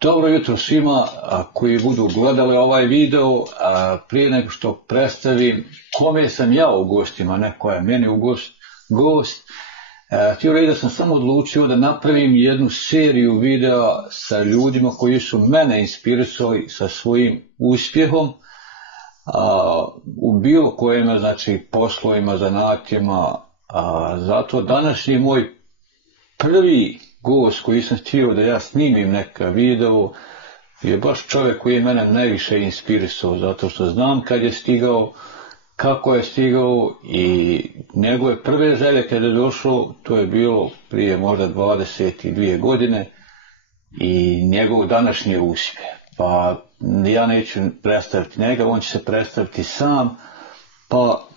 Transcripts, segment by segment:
Dobro jutro svima koji budu gledali ovaj video. Prije nego što predstavim kome sam ja u gostima, neko je meni u gost, htio reći da sam samo odlučio da napravim jednu seriju videa sa ljudima koji su mene inspirisali sa svojim uspjehom u bilo kojima, znači poslovima, zanatima. Zato današnji moj prvi gost koji sam htio da ja snimim neka video je baš čovjek koji je mene najviše inspirisao, zato što znam kad je stigao, kako je stigao i njegove prve želje kad je došao, to je bilo prije možda 22 godine i njegov današnji uspjeh. Pa ja neću predstaviti njega, on će se predstaviti sam, pa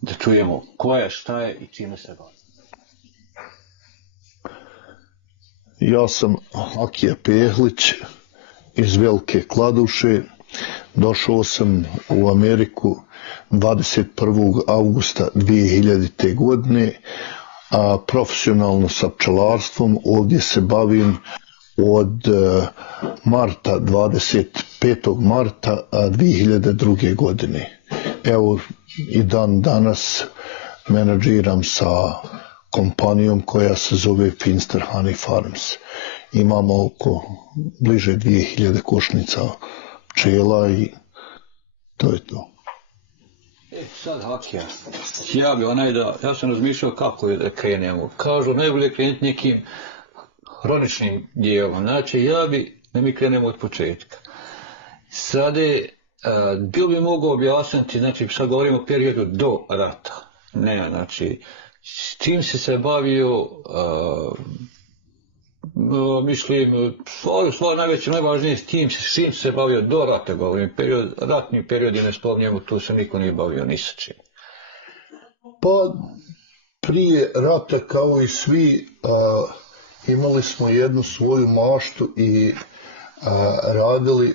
da čujemo ko je, šta je i čime se bavi. Ja sam Akija Pehlić iz Velike Kladuše. Došao sam u Ameriku 21. augusta 2000. godine, a profesionalno sa pčelarstvom ovdje se bavim od marta, 25. marta 2002. godine. Evo i dan danas menadžiram sa kompanijom koja se zove Finster Honey Farms. Imamo oko bliže 2000 košnica pčela i to je to. Sad Hakija, ja sam razmišljao kako je da krenemo. Kažu najbolje krenuti nekim hroničnim dijelom. Znači da mi krenemo od početka. Sada bilo bi mogao objasniti, znači sad govorimo o periodu do rata. Ne, znači s čim si se bavio, mislim, najvažnije s čim si se bavio do rata, govorim, ratni period je ne spominjemo, tu se niko nije bavio ni sa čim. Pa prije rata kao i svi imali smo jednu svoju maštu i radili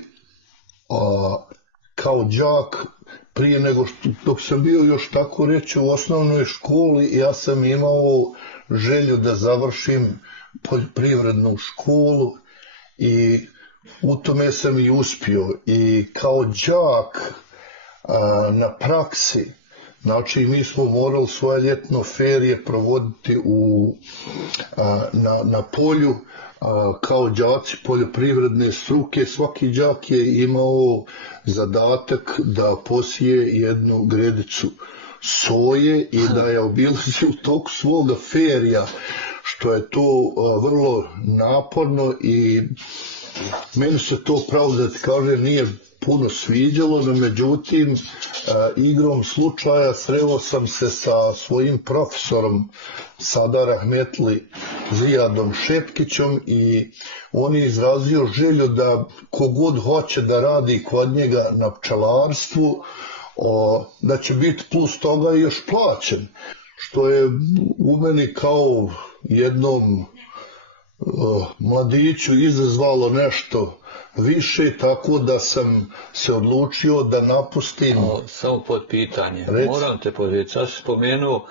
kao đak. Prije nego što, dok sam bio još tako reći u osnovnoj školi, ja sam imao želju da završim poljoprivrednu školu i u tome sam i uspio. I kao đak na praksi, znači mi smo morali svoje ljetno ferije provoditi na polju, kao đaci poljoprivredne struke. Svaki đak je imao zadatak da posije jednu gredicu soje i da je obilazi u toku svoga ferija, što je to vrlo naporno i meni se to, pravo da ti kažem, nije puno sviđalo, no međutim igrom slučaja sreo sam se sa svojim profesorom, sada rahmetli Zijadom Šepkićom, i on je izrazio želju da kogod hoće da radi kod njega na pčelarstvu, da će biti plus toga i još plaćen, što je u meni kao jednom mladiću izazvalo nešto više, tako da sam se odlučio da napustim. Samo pod pitanje, moram te podvijeti, sad si spomenuo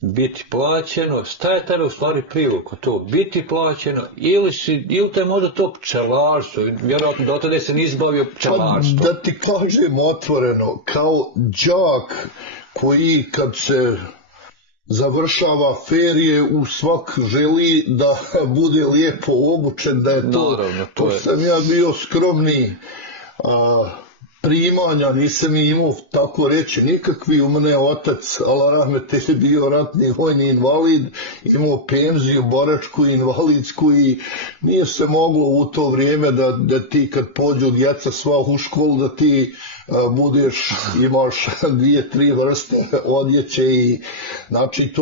biti plaćeno, šta je tada u stvari privuklo to, biti plaćeno, ili te možda to pčelarstvo, vjerojatno do tada se nisi bavio pčelarstvo? Da ti kažem otvoreno, kao đak koji kad se završava ferije, u svak želi da bude lijepo obučen, da je to, naravno, to sam ja bio skromni primanja, nisam imao, tako reći, nikakvi. U mene otac, ala rahmete, je bio ratni vojni invalid, imao penziju, boračku, invalidsku, i nije se moglo u to vrijeme da ti kad pođu djeca sva u školu, da ti imaš 2-3 vrste odjeće, i znači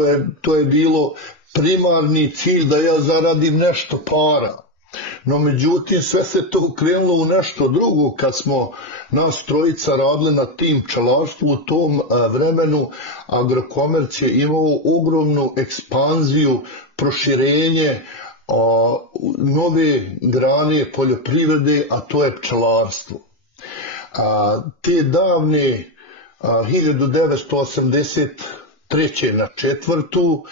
to je bilo primarni cilj da ja zaradim nešto para. No međutim sve se to krenulo u nešto drugo kad smo nas trojica radili na tim pčelarstvu. U tom vremenu Agrokomerc je imao ogromnu ekspanziju, proširenje nove grane poljoprivrede, a to je pčelarstvo. Te davne 1983. na 4.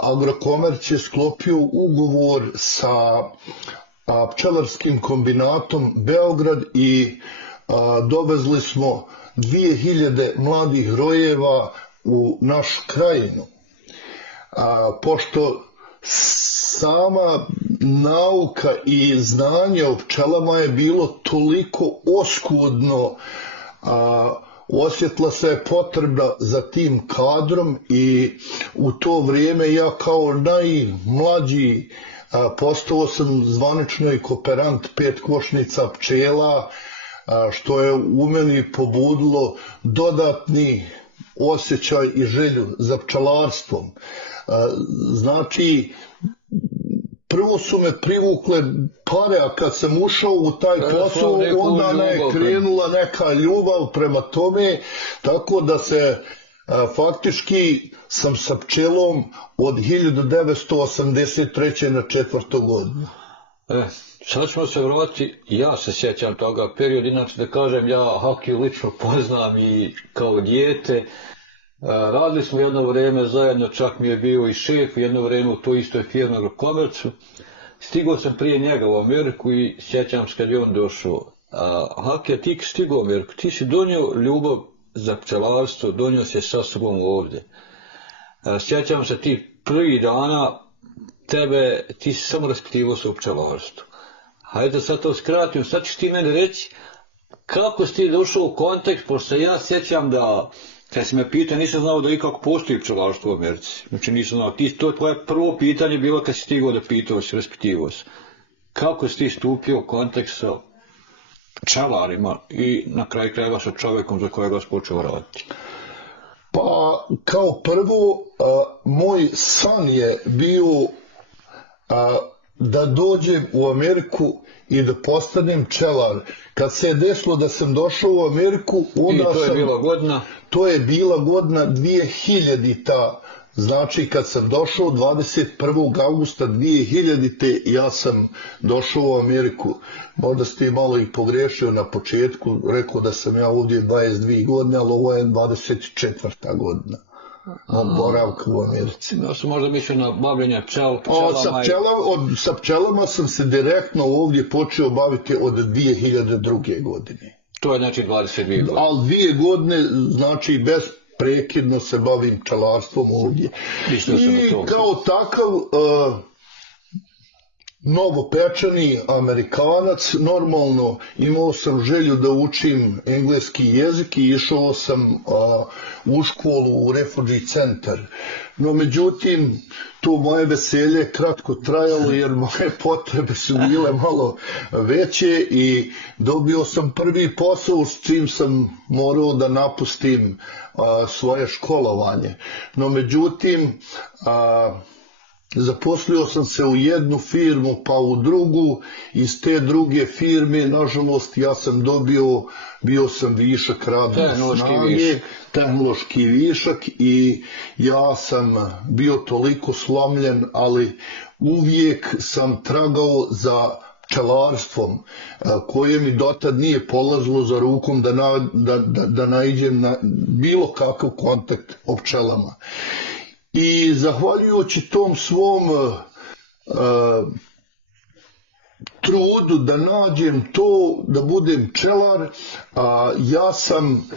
Agrokomerc je sklopio ugovor sa pčelarskim kombinatom Beograd i dovezli smo 2000 mladih rojeva u našu krajinu. Pošto sama nauka i znanje o pčelama je bilo toliko oskudno, osjetila se je potreba za tim kadrom i u to vrijeme ja kao najmlađi postao sam zvanično i kooperant 5 košnica pčela, što je u meni pobudilo dodatni osjećaj i želju za pčelarstvom. Znači, prvo su me privukle pare, a kad sam ušao u taj posao, onda me je krenula neka ljubav prema tome, tako da se faktički sam sa pčelom od 1983. na 4. godinu. Sad ćemo se vratiti, ja se sjećam toga perioda, inače da kažem, ja Hakiju lično poznam i kao dijete. Radili smo jedno vrijeme zajedno, čak mi je bio i šef jedno vrijeme u toj istoj firmi Agrokomercu. Stigao sam prije njega u Ameriku i sjećam se kad je on došao. Hakija, ti stigao u Ameriku, ti si donio ljubav za pčelarstvo, donio se sa sobom ovdje. Sjećam se ti prvi dana, ti si samo raspitivao se u pčelarstvu. Hajde sad to skratim, sad ćeš ti meni reći kako si ti došao u kontekst, pošto ja sjećam da kad si me pitao, nisam znao da ikako postoji pčelarstvo u Americi. Znači nisam znao, to je tvoje prvo pitanje bilo kad si stigao da pitao si, raspitivao se. Kako si ti stupio u kontekst sa pčelarima i na kraju krajeva sa čovjekom za kojega si počeo raditi? Pa, kao prvo, moj san je bio da dođem u Ameriku i da postanem pčelar. Kad se je desilo da sam došao u Ameriku, onda I to je bila godina? To je bila godina 2000-ta, znači kad sam došao 21. augusta 2000-te, ja sam došao u Ameriku. Možda ste malo i pogrešio na početku, rekao da sam ja ovdje 22 godine, ali ovo je 24. godina. Boravka u Americi. Ja sam možda mislio na bavljenje pčelama. Sa pčelama sam se direktno ovdje počeo baviti od 2002. godine. To je znači 22 godine. Ali 2 godine, znači besprekidno se bavim pčelarstvom ovdje. I kao takav novopečeni Amerikanac, normalno imao sam želju da učim engleski jezik i išao sam u školu u Refugee Center. No međutim, to moje veselje kratko trajalo jer moje potrebe su bile malo veće i dobio sam prvi posao s čim sam morao da napustim svoje školovanje. No međutim, zaposlio sam se u jednu firmu pa u drugu, iz te druge firme, nažalost, ja sam bio sam višak radne snage, tehnološki višak i ja sam bio toliko slomljen, ali uvijek sam tragao za pčelarstvom, koje mi dotad nije polazilo za rukom da naiđem na bilo kakav kontakt o pčelama. I zahvaljujući tom svom trudu da nađem to, da budem pčelar, ja sam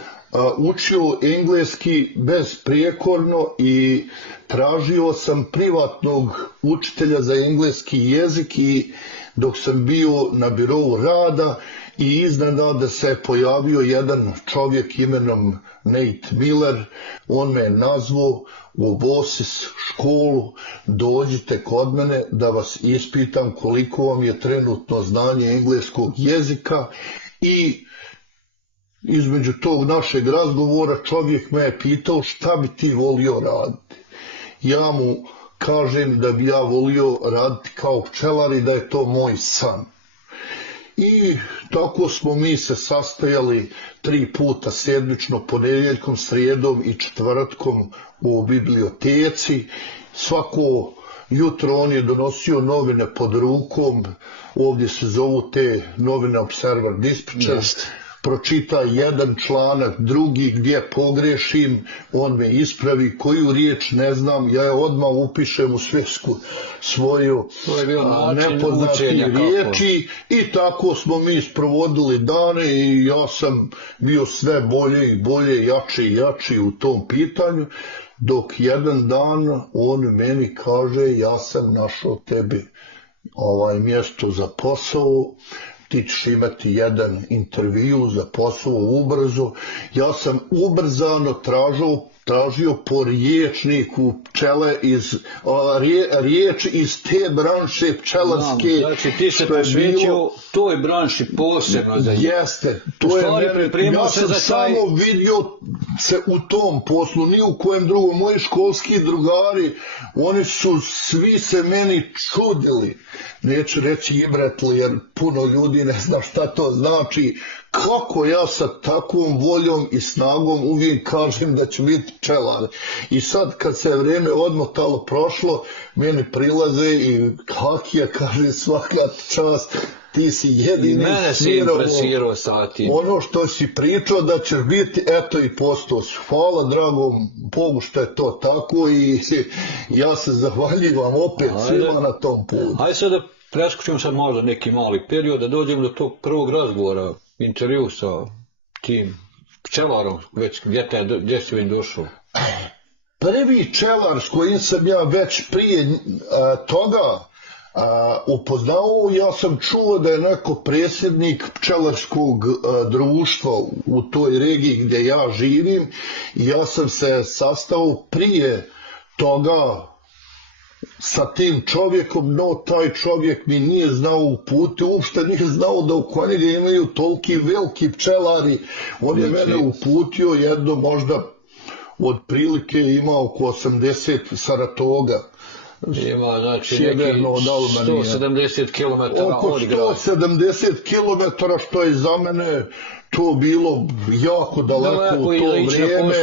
učio engleski besprijekorno i tražio sam privatnog učitelja za engleski jezik i dok sam bio na birou rada i iznenada se pojavio jedan čovjek imenom Nate Miller, on me je nazvao u BOSIS školu, dođite kod mene da vas ispitam koliko vam je trenutno znanje engleskog jezika i između tog našeg razgovora čovjek me je pitao šta bi ti volio raditi. Ja mu kažem da bi ja volio raditi kao pčelar i da je to moj san. I tako smo mi se sastajali 3 puta sedmično, ponedjeljkom, srijedom i četvrtkom u biblioteci. Svako jutro on je donosio novine pod rukom, ovdje se zovu te novine Observer Dispatcher. pročita jedan članak, drugi gdje pogrešim, on me ispravi, koju riječ ne znam, ja je odmah upišem u svesku svoju nepoznati riječi i tako smo mi sprovodili dane i ja sam bio sve bolje i bolje, jači i jači u tom pitanju, dok jedan dan on meni kaže ja sam našao tebi mjesto za posao, ti ćeš imati jedan intervju za posao ubrzo. Ja sam ubrzano tražio po riječniku pčele riječ iz te branše pčelarske. Znači ti se posvećio toj branši posebno za njih. Jeste, to je ja sam samo vidio se u tom poslu, ni u kojem drugom. Moji školski drugari, oni su svi se meni čudili. Neću reći ibretli jer puno ljudi ne zna šta to znači. Kako ja sa takvom voljom i snagom uvijek kažem da ću biti pčelar. I sad kad se vrijeme odmotalo prošlo, meni prilaze i Hakija kaže svaka čast, ti si jedini i mene si impresirao sa tim. Ono što si pričao da ćeš biti, eto i postao. Hvala dragom Bogu što je to tako i ja se zahvaljivam opet svima na tom putu. Ajde sad da preskočimo sad možda neki mali period, da dođemo do tog prvog razgovora, intervju sa tim pčelarom, već gdje si već došao? Prvi pčelar s kojim sam ja već prije toga upoznao, ja sam čuo da je neko predsjednik pčelarskog društva u toj regiji gdje ja živim i ja sam se sastao prije toga sa tim čovjekom, no taj čovjek mi nije znao uputiti, uopšte nije znao da u Konjigu imaju toliki veliki pčelari. On je mene uputio jedno možda otprilike ima oko 80 Saratoga. Ima znači neki 170 km oko 170 km, što je za mene to bilo jako daleko u to vrijeme.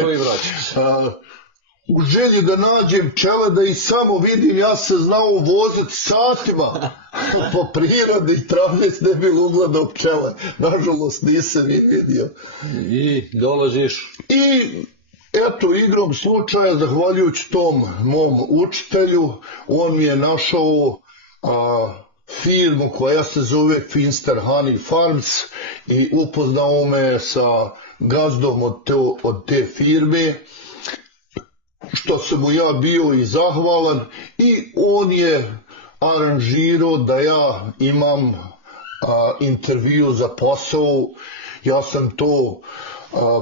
U želji da nađem pčele, da ih samo vidim, ja se znao voziti satima po prirodi, tražiti ne bi ugledao pčele. Nažalost nisam ih vidio. I dolaziš? I eto, igrom slučaja, zahvaljujući tom mom učitelju, on mi je našao firmu koja se zove Finster Honey Farms i upoznao me sa gazdom od te firme, što sam mu ja bio i zahvalan, i on je aranžirao da ja imam intervju za posao. Ja sam to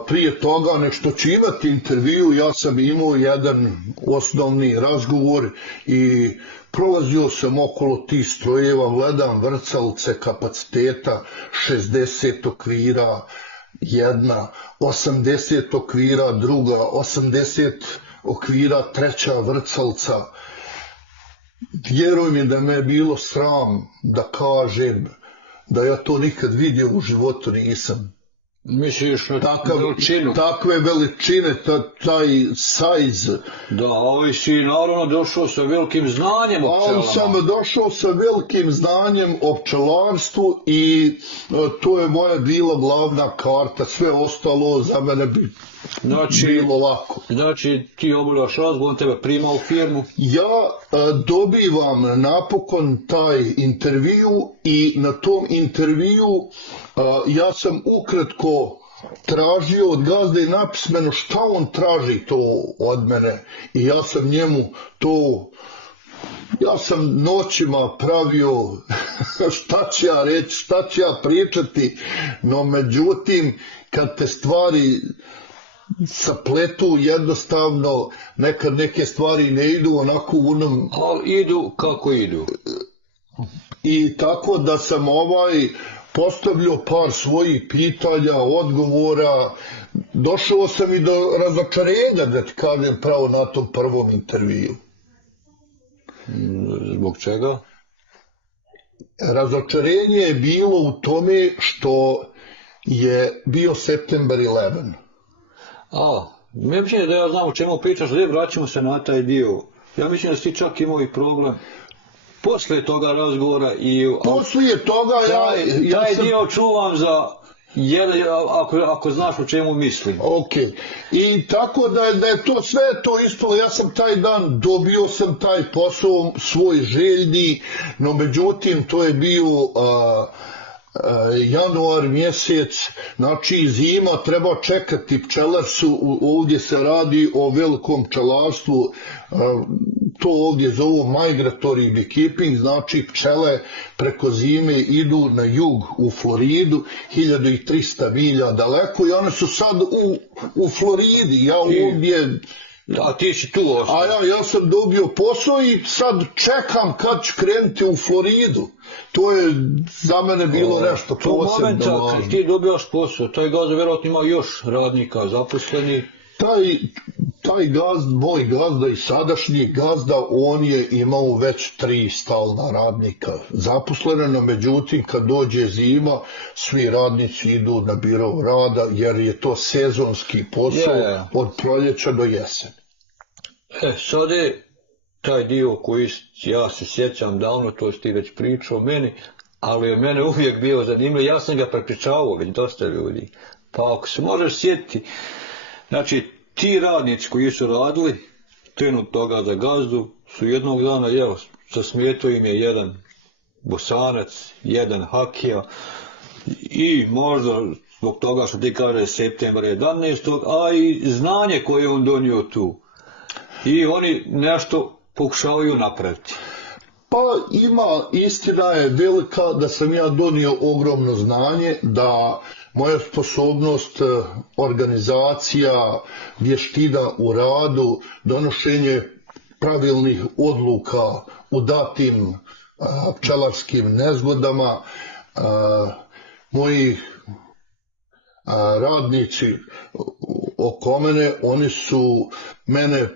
prije toga, nek što ću imati intervju, ja sam imao jedan osnovni razgovor i prolazio sam okolo tih strojeva, gledam vrcalce kapaciteta 60 okvira jedna, 80 okvira druga, 80 okvira treća vrcalca. Vjeruj mi da me je bilo sram da kažem da ja to nikad vidio u životu nisam. Misliš na veličinu? Takve veličine, taj sajz. Da, ali si naravno došao sa velikim znanjem o pčelama. Ali sam došao sa velikim znanjem o pčelarstvu i to je moja bila glavna karta, sve ostalo za mene bi bilo lako. Znači ti obavljaš razgovor, on tebe prima u firmu? Ja dobivam napokon taj intervju i na tom intervju ja sam ukratko tražio od gazde napismeno šta on traži to od mene i ja sam njemu to, ja sam noćima pravio šta ću ja reći, šta ću ja pričati, no međutim kad te stvari sapletu, jednostavno nekad neke stvari ne idu onako u onom... Ali idu kako idu. I tako da sam postavljao par svojih pitanja, odgovora, došao sam i do razočarenja, da ti kažem, pravo na tom prvom intervju. Zbog čega? Razočarenje je bilo u tome što je bio September 11. Ne mislim da ja znam o čemu pričaš, da vraćamo se na taj dio. Ja mislim da si čak imao i problem poslije toga razgovora i... Poslije toga taj dio čuvam za Ako znaš o čemu mislim. Ok. I tako da je to sve to isto, ja sam taj dan dobio sam taj posao svoj željni, no međutim to je bio januar mjesec, znači zima, treba čekati, pčelar su, ovdje se radi o velikom pčelarstvu, to ovdje zovu migratory beekeeping, znači pčele preko zime idu na jug u Floridu, 1300 milja daleko i one su sad u Floridi, ja ovdje... A ti si tu ostao. A ja sam dobio posao i sad čekam kad ću krenuti u Floridu. To je za mene bilo nešto posebno. To momenta ti dobijaš posao, taj gazda vjerojatno ima još radnika zaposleni. Taj moj gazda i sadašnji gazda, on je imao već 3 stalna radnika zaposlene, no međutim kad dođe zima, svi radnici idu na biro rada jer je to sezonski posao od proljeća do jeseni. Sad je taj dio koji ja se sjećam davno, to si ti već pričao o meni, ali je mene uvijek bio zanimljiv, ja sam ga prepričavao već dosta ljudi. Pa ako se možeš sjetiti, znači ti radnici koji su radili, trenut toga za gazdu, su jednog dana, evo, zasmijetio im je jedan Bosanac, jedan Hakija, i možda zbog toga što ti kaže septembar 11. a i znanje koje je on donio tu. I oni nešto pokušavaju napraviti. Pa istina je velika da sam ja donio ogromno znanje, da moja sposobnost, organizacija, vještina u radu, donošenje pravilnih odluka u datim pčelarskim nezgodama, moji radnici oko mene, oni su mene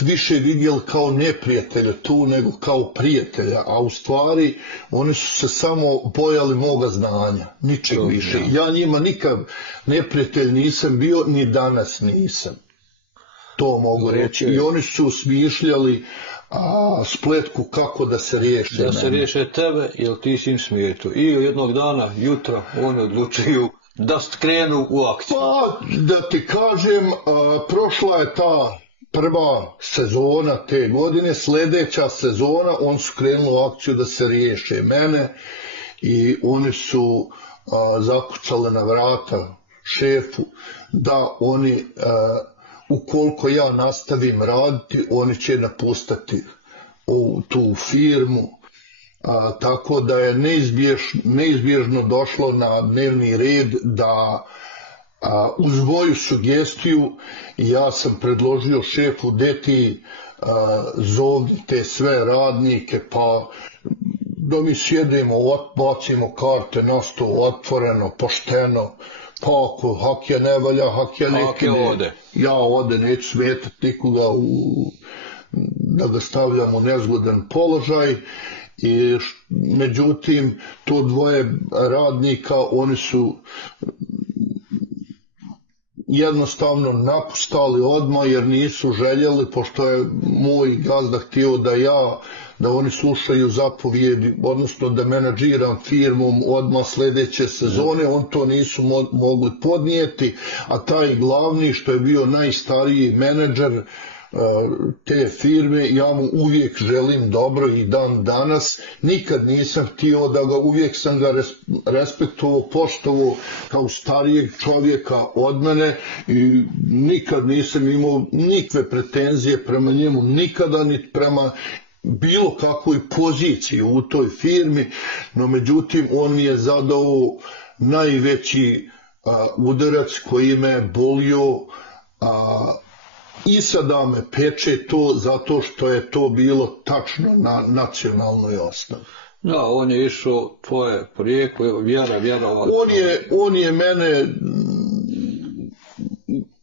više vidjeli kao neprijatelja tu nego kao prijatelja, a u stvari oni su se samo bojali moga znanja, ničeg više. Ja njima nikad neprijatelj nisam bio, ni danas nisam. To mogu reći. I oni su smišljali spletku kako da se riješe mene. Da se riješe tebe, jer ti si im smijetu. I jednog dana, jutra, oni odlučuju da krenu u akciju. Pa, da ti kažem, prošla je ta prva sezona te godine, sljedeća sezona, on su krenuli u akciju da se riješe mene i oni su zakucali na vrata šefu da oni, ukoliko ja nastavim raditi, oni će napustiti tu firmu. Tako da je neizbježno došlo na dnevni red da uz moju sugestiju ja sam predložio šefu da ti zovni te sve radnike pa da mi sjedimo, bacimo karte na stol otvoreno, pošteno, pa ako Hakija ne valja, Hakija nekine, ja ode, neću smetati nikoga da ga stavljam u nezgodan položaj. I međutim to dvoje radnika oni su jednostavno napustali odmah jer nisu željeli, pošto je moj gazda htio da oni slušaju zapovjedi, odnosno da menadžiram firmom odmah sljedeće sezone, on to nisu mogli podnijeti, a taj glavni što je bio najstariji menadžer te firme, ja mu uvijek želim dobro i dan danas, nikad nisam htio da ga, uvijek sam ga respektovao, poštovao kao starijeg čovjeka od mene i nikad nisam imao nikakve pretenzije prema njemu, nikada ni prema bilo kakvoj poziciji u toj firmi, no međutim on mi je zadao najveći udarac koji me bolio, i sada me peče to zato što je to bilo tačno na nacionalnoj osnovi. Da, on je išao tvoje porijeklo, vjerovatno. On je mene,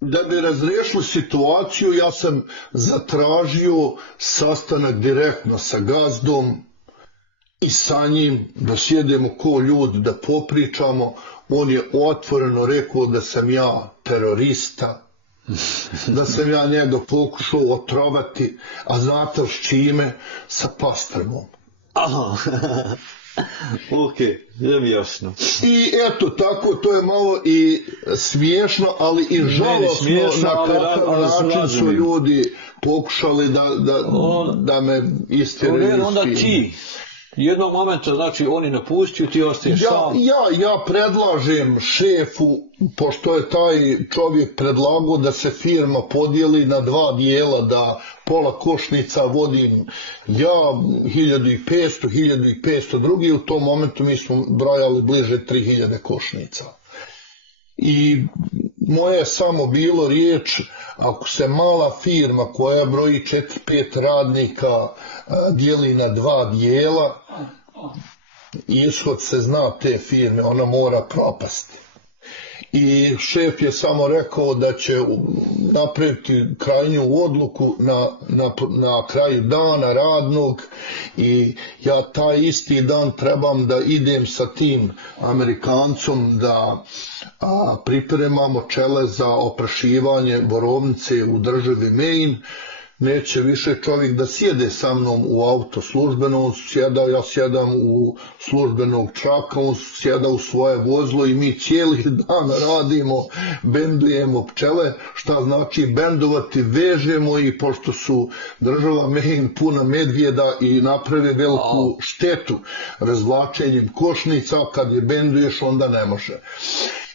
da bi razriješili situaciju, ja sam zatražio sastanak direktno sa gazdom i sa njim da sjedemo ko ljudi, da popričamo. On je otvoreno rekao da sam ja terorista, da sam ja njega pokušao otrovati, a znate s čime? Sa pastrmom. Ok, je mi jasno. I eto, tako, to je malo i smiješno, ali i žalosno smiješno, na ali kakav način su razumim. ljudi pokušali da me istiraju Onda ti, jednog momenta, znači, oni napustiju, ti ostaješ sam. Ja predlažem šefu, pošto je taj čovjek predlagao da se firma podijeli na 2 dijela, da pola košnica vodim ja, 1500 drugi, u tom momentu mi smo brojali bliže 3000 košnica. I moje je samo bilo riječ, ako se mala firma koja broji 4-5 radnika dijeli na 2 dijela, ishod se zna te firme, ona mora propasti. I šef je samo rekao da će napraviti krajnju odluku na kraju dana radnog i ja taj isti dan trebam da idem sa tim Amerikancom da pripremamo čele za oprašivanje borovnice u državi Maine. Neće više čovjek da sjede sa mnom u auto službeno, ja sjedam u službenog čaka, on sjeda u svoje vozilo i mi cijeli dan radimo, bendujemo pčele, šta znači bendovati, vežemo i pošto su država Maine puna medvjeda i naprave veliku štetu razvlačenjem košnica, kad je benduješ onda ne može.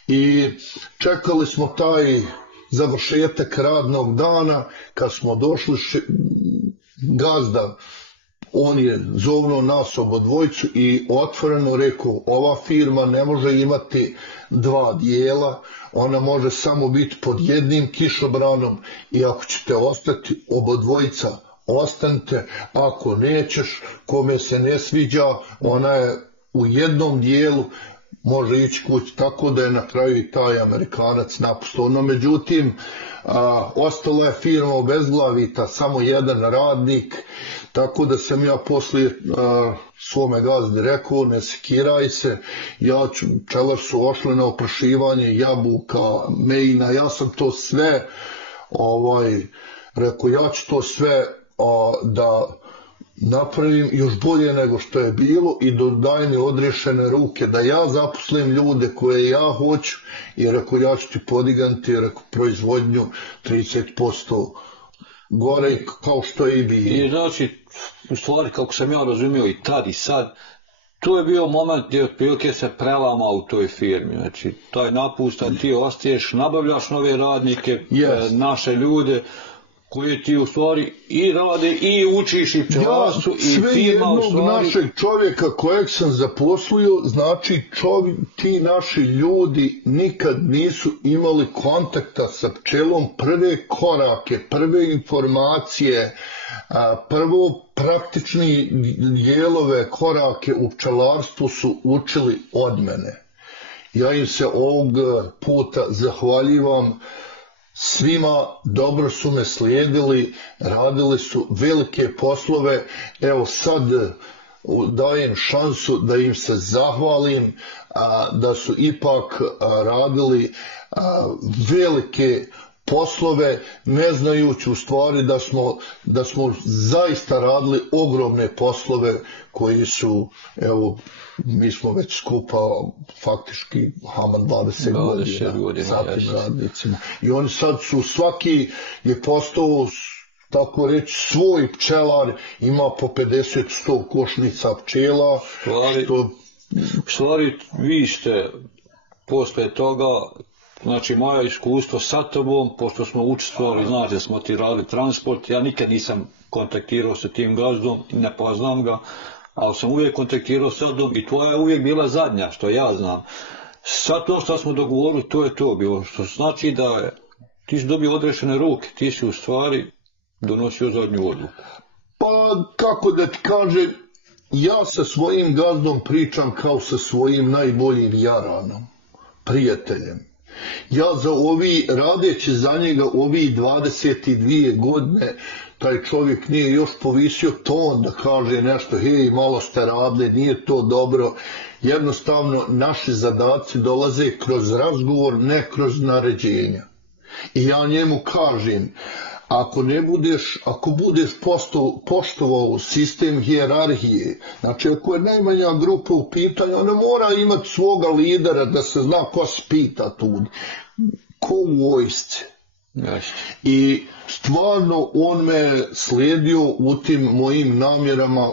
I čekali smo taj završetak radnog dana, kad smo došli gazda, on je zovno nas obodvojicu i otvoreno rekao, ova firma ne može imati 2 dijela, ona može samo biti pod jednim kišobranom i ako ćete ostati obodvojica, ostanite, ako nećeš, kome se ne sviđa, ona je u jednom dijelu, može ići kući, tako da je na kraju i taj Amerikanac napustio. No, međutim, ostala je firma obezglavita, samo jedan radnik, tako da sam ja poslije svome gazdi rekao, ne sekiraj se, pčelar su ošli na oprašivanje jabuka, Maina, ja sam to sve, rekao, ja ću to sve da napravim još bolje nego što je bilo i daj mi odriješene ruke da ja zaposlim ljude koje ja hoću i rekao ja ću ti podignuti proizvodnju 30% gore kao što je i bilo. I znači, u stvari kako sam ja razumio i tad i sad, tu je bio moment gdje otprilike se prelama u toj firmi, znači taj napustan, ti ostaješ, nabavljaš nove radnike, naše ljude, koje ti u stvari i rade i učiš i pčelarstvu i firma u stvari. Sve jednog našeg čovjeka kojeg sam zaposlio, znači ti naši ljudi nikad nisu imali kontakta sa pčelom, prve korake, prve informacije, prvo praktični dijelove korake u pčelarstvu su učili od mene. Ja im se ovog puta zahvaljivam. Svima dobro su me slijedili, radili su velike poslove, evo sad dajem šansu da im se zahvalim, da su ipak radili velike poslove, ne znajući u stvari da smo zaista radili ogromne poslove koji su, evo, mi smo već skupa faktički 20 godina sa tim radnicima. I oni sad su, svaki je postao, tako reći, svoj pčelar, ima po 50-100 košnica pčela. U stvari, vi ste posle toga, znači moja iskustvo sa tobom, pošto smo učestvovali, znate, smo ti radili transport, ja nikad nisam kontaktirao sa tim gazdom, ne poznam ga, ali sam uvijek kontaktirao sa tobom i tvoja je uvijek bila zadnja, što ja znam. Sad to što smo dogovorili, to je to bilo, što znači da ti si dobio odrešene ruke, ti si u stvari donosio zadnju odluku. Pa, kako da ti kažem, ja sa svojim gazdom pričam kao sa svojim najboljim jaranom, prijateljem. Ja radeći za njega ovih 22 godine, taj čovjek nije još povisio ton da kaže nešto, hej, malo ste radili, nije to dobro. Jednostavno, naši zadaci dolaze kroz razgovor, ne kroz naređenja. I ja njemu kažem, ako budeš poštovao sistem hijerarhije, znači ako je najmanja grupa u pitanju, ona mora imati svoga lidera da se zna ko se pita tu, ko u vojsci. I stvarno on me slijedio u tim mojim namjerama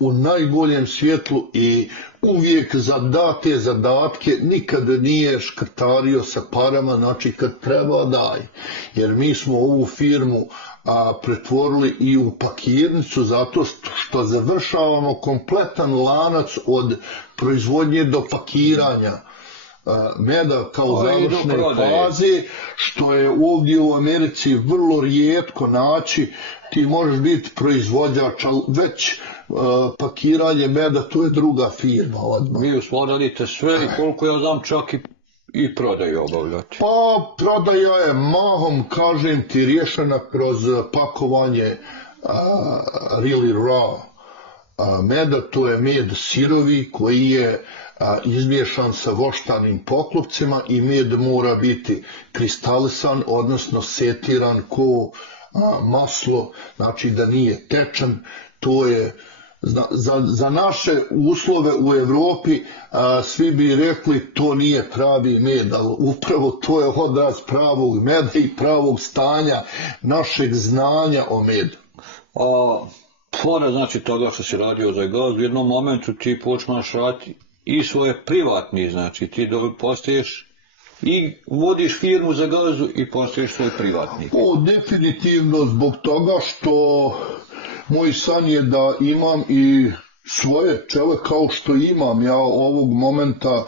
u najboljem svjetlu i uvijek za date zadatke nikada nije škrtario sa parama, znači kad treba daj. Jer mi smo ovu firmu pretvorili i u pakirnicu zato što završavamo kompletan lanac od proizvodnje do pakiranja meda kao završne faze, što je ovdje u Americi vrlo rijetko naći. Ti možeš biti proizvođač, ali već pakiranje meda, to je druga firma. Vi usvodalite sve i koliko ja znam čak i prodaju obavljati. Pa prodaja je mahom, kažem ti, rješena kroz pakovanje really raw meda, to je med sirovi koji je izmiješan sa voštanim poklopcima i med mora biti kristalisan, odnosno setiran ko maslo, znači da nije tečan. To je za naše uslove u Evropi svi bi rekli to nije pravi med, ali upravo to je odraz pravog meda i pravog stanja našeg znanja o medu. Pored znači toga što si radio za gazdu, u jednom momentu ti počneš raditi i svoje privatni, znači ti postaješ i vodiš firmu za gazdu i postaješ svoj privatnik. Definitivno zbog toga što moj san je da imam i svoje čele kao što imam. Ja ovog momenta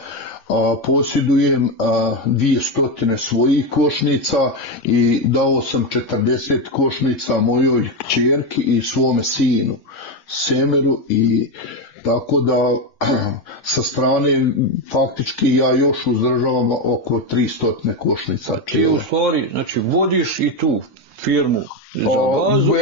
posjedujem 200 svojih košnica i dao sam 40 košnica mojoj kćerki i svome sinu Semeru, i tako da sa strane faktički ja još uzdržavam oko 300 košnica čele. Ti u stvari, znači vodiš i tu firmu za gazdu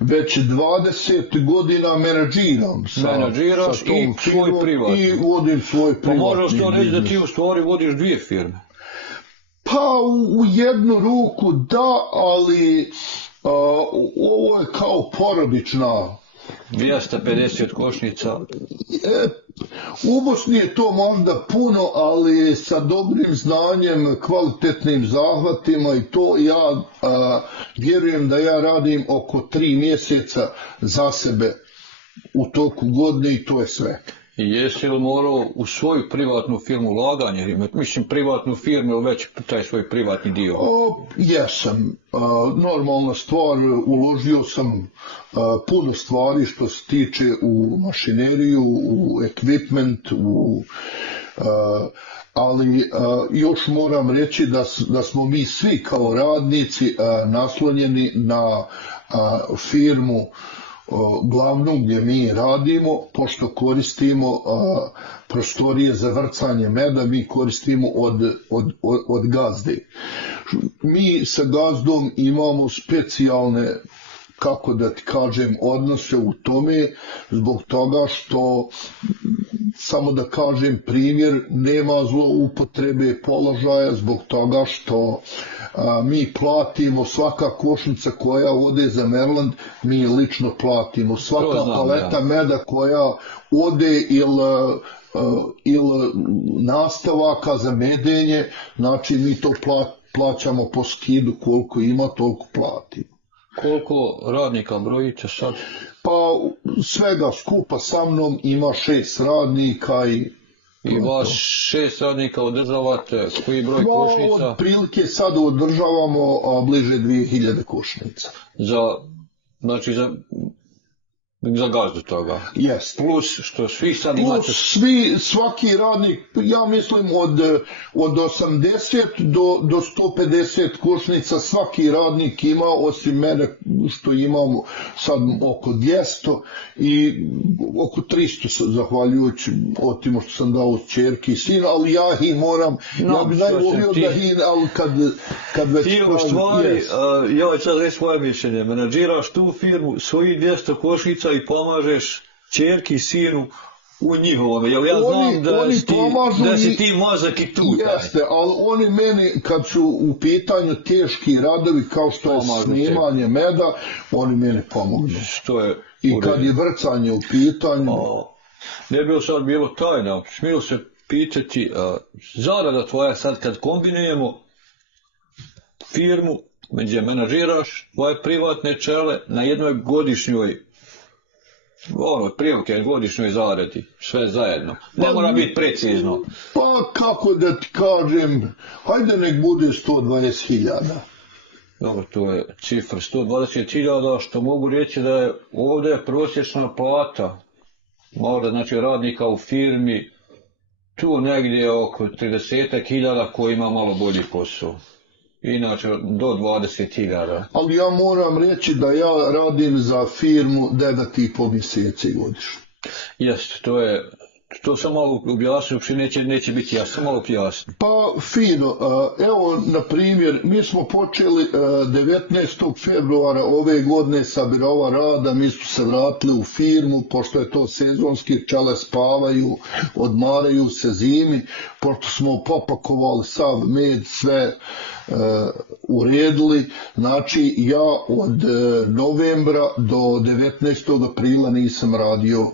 već 20 godina menadžiram menadžiraš i svoj privatni. I vodim svoj privatni. Pa možeš to reći da ti u stvari vodiš dvije firme? Pa u jednu ruku da, ali ovo je kao porodična. 250 košnica. U Bosni je to možda puno, ali sa dobrim znanjem, kvalitetnim zahvatima i to ja vjerujem da ja radim oko 3 mjeseca za sebe u toku godine i to je sve. I jesi li morao u svoju privatnu firmu ulaganje? Mislim privatnu firmu ili već taj svoj privatni dio? Jesam. Normalna stvar, uložio sam puno stvari što se tiče u mašineriju, u equipment, ali još moram reći da smo mi svi kao radnici naslonjeni na firmu glavnu gdje mi radimo, pošto koristimo prostorije za vrcanje meda, mi koristimo od gazde. Mi sa gazdom imamo specijalne, kako da ti kažem, odnose u tome, zbog toga što, samo da kažem primjer, nema zloupotrebe položaja, zbog toga što mi platimo, svaka košnica koja ode za Maryland, mi lično platimo. Svaka paleta meda koja ode ili nastavaka za medenje, znači mi to plaćamo po skidu, koliko ima, toliko platimo. Koliko radnika brojite sad? Pa svega skupa sa mnom ima 6 radnika i vas 6 radnika održavate koji broj košnica? Otprilike sad održavamo bliže 2000 košnica. Znači za gazdu toga? Jest. Plus što svi sad imate? Svaki radnik, ja mislim od 80 do 150 košnica svaki radnik ima, osim mene što imamo sad oko 200 i oko 300 zahvaljujući o tim što sam dao ćerki i sin, ali ja ih moram, ja bi najvolio da ih, ali kad već... Ti u stvari, ja ću sad reći svoje mišljenje, menadžiraš tu firmu, svojih 200 košnica i pomažeš ćerki i sinu u njihovome, jer ja znam da si ti mozak i tu. Jeste, ali oni meni, kad su u pitanju teški radovi, kao što je snimanje meda, oni meni pomognu. I kad je vrcanje u pitanju... Ne bi sad bilo tajna, smiju se pitati, zarada tvoja sad kad kombinujemo firmu, gdje menadžiraš tvoje privatne čele na jednoj godišnjoj prilike godišnjoj zaradi, sve zajedno. Ne mora biti precizno. Pa kako da ti kažem, hajde nek bude 120.000. Dobro, to je cifra 120.000, što mogu reći da je ovdje prosječna plata, možda znači radnika u firmi, tu negdje oko 30.000 koji ima malo bolji posao. Inače, do 20.000. Ali ja moram reći da ja radim za firmu 9,5 mjeseci godišnje. Jeste, to sam malo objasnio, neće biti jasno, malo objasnio. Pa, fino, evo, na primjer, mi smo počeli 19. februara ove godine sa birova rada, mi smo se vratili u firmu, pošto je to sezonski, pčele spavaju, odmaraju se zimi, pošto smo popakovali sav med, sve uredili, znači ja od novembra do 19. aprila nisam radio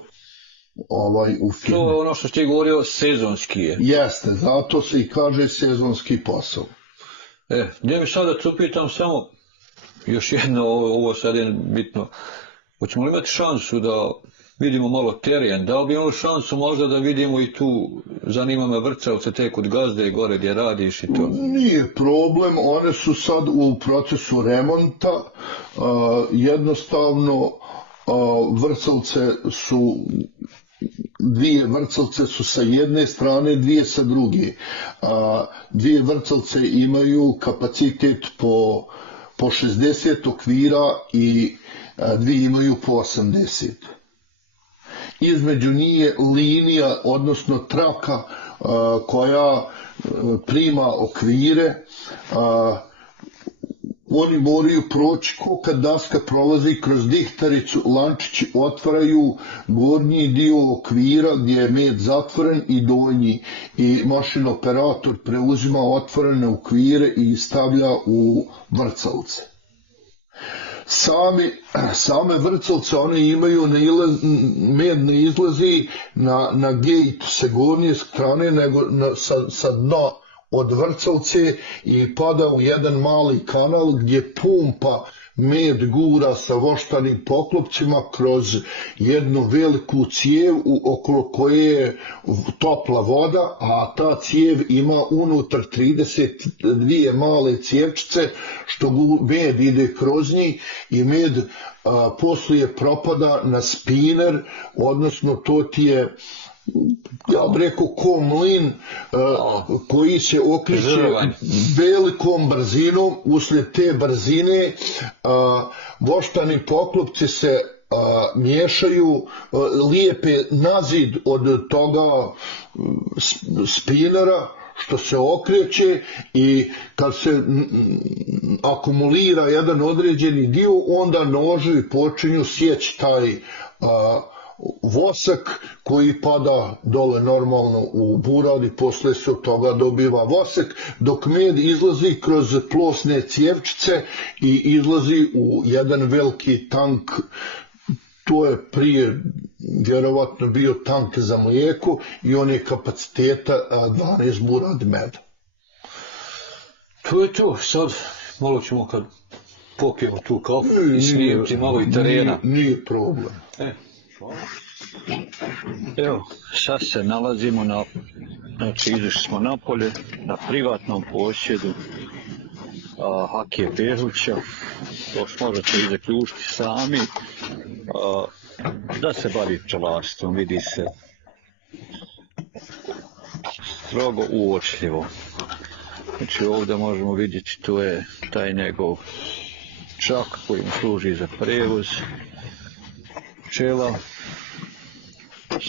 u firmi. To je ono što ti govorio, sezonski je. Jeste, zato se i kaže sezonski posao. Gdje mi sada tu pitam samo, još jedno, ovo sad je bitno, hoćemo li imati šansu da vidimo malo teren, da li bi imali šansu možda da vidimo i tu, zanima me vrcavce te kod gazde i gore gdje radiš i to? Nije problem, one su sad u procesu remonta, jednostavno vrcavce su, dvije vrcavce su sa jedne strane, dvije sa druge. Dvije vrcavce imaju kapacitet po 60 okvira i dvije imaju po 80. Između njih linija, odnosno traka koja prima okvire, oni moraju proći ko kad daska prolazi kroz dihtaricu, lančići otvaraju gornji dio okvira gdje je med zatvoren i donji i mašin operator preuzima otvorene okvire i stavlja u vrcavce. Same vrcavce one imaju, med ne izlazi na gejt sa gornje strane nego sa dna od vrcavce i pada u jedan mali kanal gdje pumpa med gura sa voštanim poklopcima kroz jednu veliku cijev okolo koje je topla voda, a ta cijev ima unutar 32 male cijevčice što med ide kroz njih i med poslije propada na spinner, odnosno to ti je, ja bih rekao, ko mlin koji se okreće velikom brzinom. Uslijed te brzine voštani poklopci se miješaju, lijepe nazid od toga spinera što se okreće i kad se akumulira jedan određeni dio, onda noževi počinju sjeći taj vosak koji pada dole normalno u burad i posle se od toga dobiva vosak, dok med izlazi kroz plosne cijevčice i izlazi u jedan veliki tank. To je prije vjerovatno bio tank za mlijeko i on je kapaciteta 12 burad meda. To je to, sad malo ćemo kad popijemo tu kafu i snimiti malo i terena. Nije problem. Evo, sad se nalazimo znači izašli smo napolje, na privatnom posjedu Hakije Behuća, to možete i zaključiti sami, da se bavi pčelarstvom, vidi se strogo uočljivo. Znači ovdje možemo vidjeti, tu je taj njegov čak koji mu služi za prevoz pčela,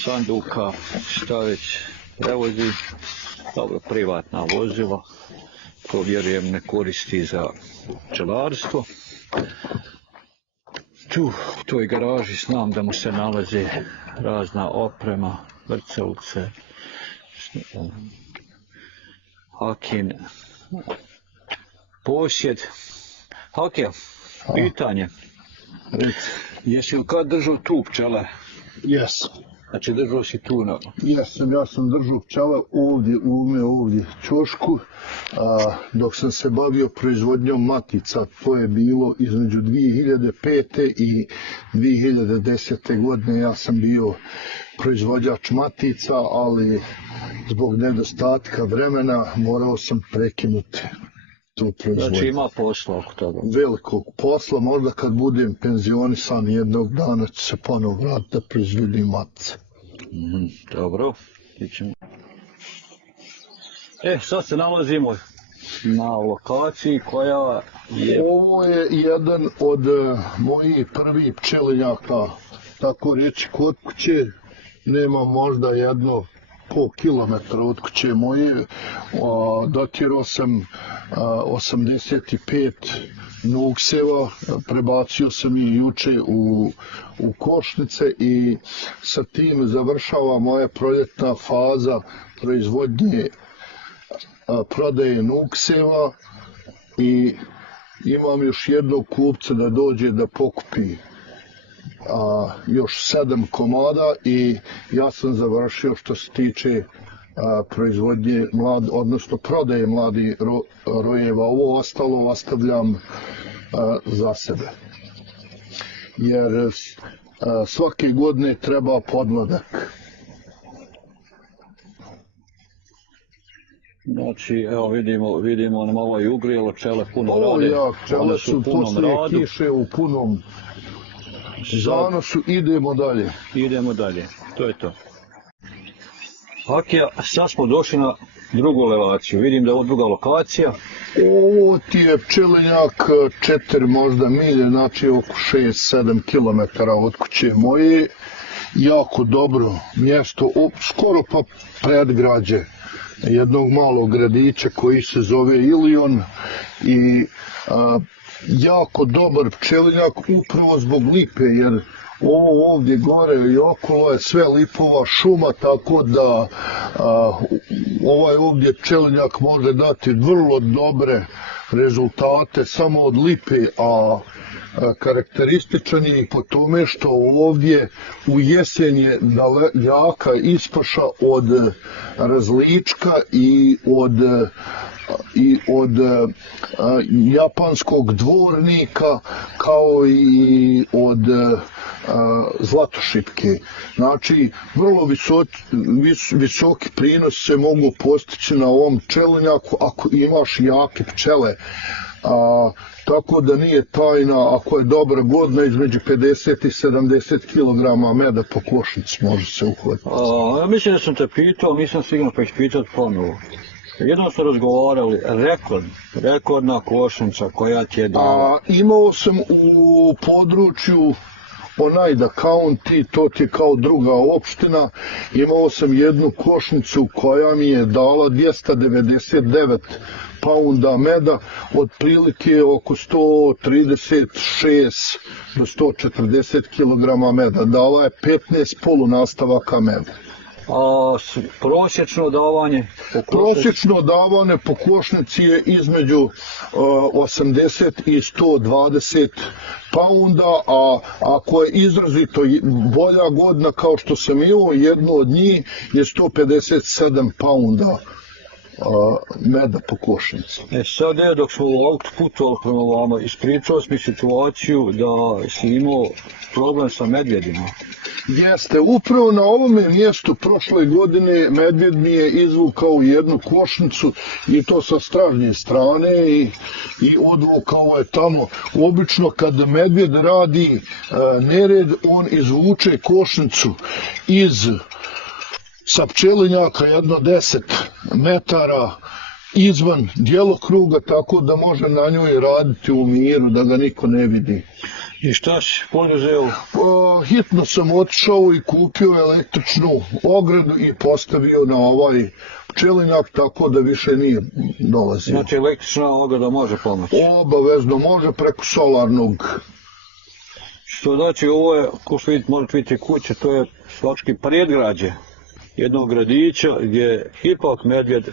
sanduka, šta već prevozi, dobro, privatna vozila, ko vjerujem ne koristi za pčelarstvo. Tu u toj garaži znam da mu se nalaze razna oprema, Vrcovce, Hakin, posjed. Hakija, pitanje. Jesi li kad držao tu pčele? Jesam. Znači držao si tu na... Ja sam držao pčele ovdje ćošku, dok sam se bavio proizvodnjom matica. To je bilo između 2005. i 2010. godine. Ja sam bio proizvođač matica, ali zbog nedostatka vremena morao sam prekinuti tu proizvodnju. Znači ima posla oko toga. Velikog posla, možda kad budem penzionisan jednog dana ću se ponovo vratiti da proizvodim matice. Dobro. Sad se nalazimo na lokaciji koja je... Ovo je jedan od mojih prvih pčelinjaka, tako reći, kod kuće. Nema možda 1,5 kilometra od kuće moje. Dotirao sam 85 nukseva, prebacio sam ih juče u košnice i sa tim završava moja proljetna faza proizvodnje prodaje nukseva i imam još jednog kupca da dođe da pokupi još 7 komada i ja sam završio što se tiče proizvodnje odnosno prodaje mladih rojeva. Ovo ostalo ostavljam za sebe. Jer svake godine treba podmladak. Znači, evo vidimo nam ovo je ugrijelo, pčele puno rade. Pčele su poslije kiše u punom zanosu, idemo dalje. To je to. Hakija, sad smo došli na drugu elevaciju, vidim da je ovo druga lokacija. Ovo ti je pčelinjak 4 možda milje, znači oko 6-7 km od kuće moje. Jako dobro mjesto, skoro pa predgrađe jednog malog gradića koji se zove Ilion i jako dobar pčelinjak upravo zbog lipe, jer ovo ovdje gore i okolo je sve lipova šuma, tako da ovaj ovdje pčelinjak može dati vrlo dobre rezultate samo od lipe, a karakterističan je i po tome što ovdje u jesen je jaka ispaša od različka i od japanskog dvornika, kao i od zlatošipke. Znači, vrlo visoki prinos se mogu postići na ovom pčelinjaku ako imaš jake pčele. Tako da nije tajna, ako je dobra godina, između 50 i 70 kg meda po košnici može se uhvatiti. Mislim da sam te pitao, nisam siguran pa ih pitati ponovo. Jednom smo razgovarali, rekordna košnica koja ti je dala. Imao sam u području Oneida County, to ti je kao druga opština, imao sam jednu košnicu koja mi je dala 299 pounda meda, otprilike oko 136 do 140 kg meda. Dala je 15 polunastavaka meda. A prosječno davanje po košnici? Prosječno davanje po košnici je između 80 i 120 pounda, a ako je izrazito bolja godina kao što sam imao, jedno od njih je 157 pounda meda po košnici. Sad je, dok smo u autu putovali prema vama, ispričao si mi situaciju da si imao problem sa medvjedima. Jeste, upravo na ovome mjestu prošle godine medvjed mi je izvukao jednu košnicu i to sa stražnje strane i odvukao je tamo. Obično kad medvjed radi nered, on izvuče košnicu sa pčelinjaka jedno 10 metara izvan djelokruga, tako da može na njoj raditi u miru, da ga niko ne vidi. I šta si poduzeo? Hitno sam otišao i kupio električnu ogradu i postavio na ovaj pčelinjak, tako da više nije dolazio. Znači električna ograda može pomoći? Obavezno može preko solarnog. Što znači ovo je, ko što vidite, možete vidjeti kuće, to je svački predgrađe. jednog gradića gdje ipak medvjed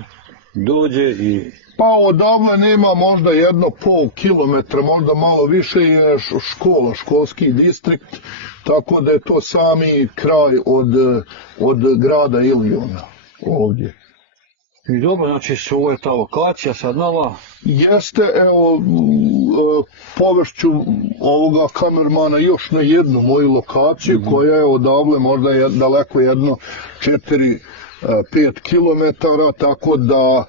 dođe i... Pa odavle nema možda 1,5 kilometra, možda malo više je škola, školski distrikt, tako da je to sami kraj od grada Iliona ovdje. I dobro, znači ovo je ta lokacija sad nova. Jeste, evo, povešću ovoga kamermana još na jednu moju lokaciju koja je odavle možda je daleko 4-5 kilometara, tako da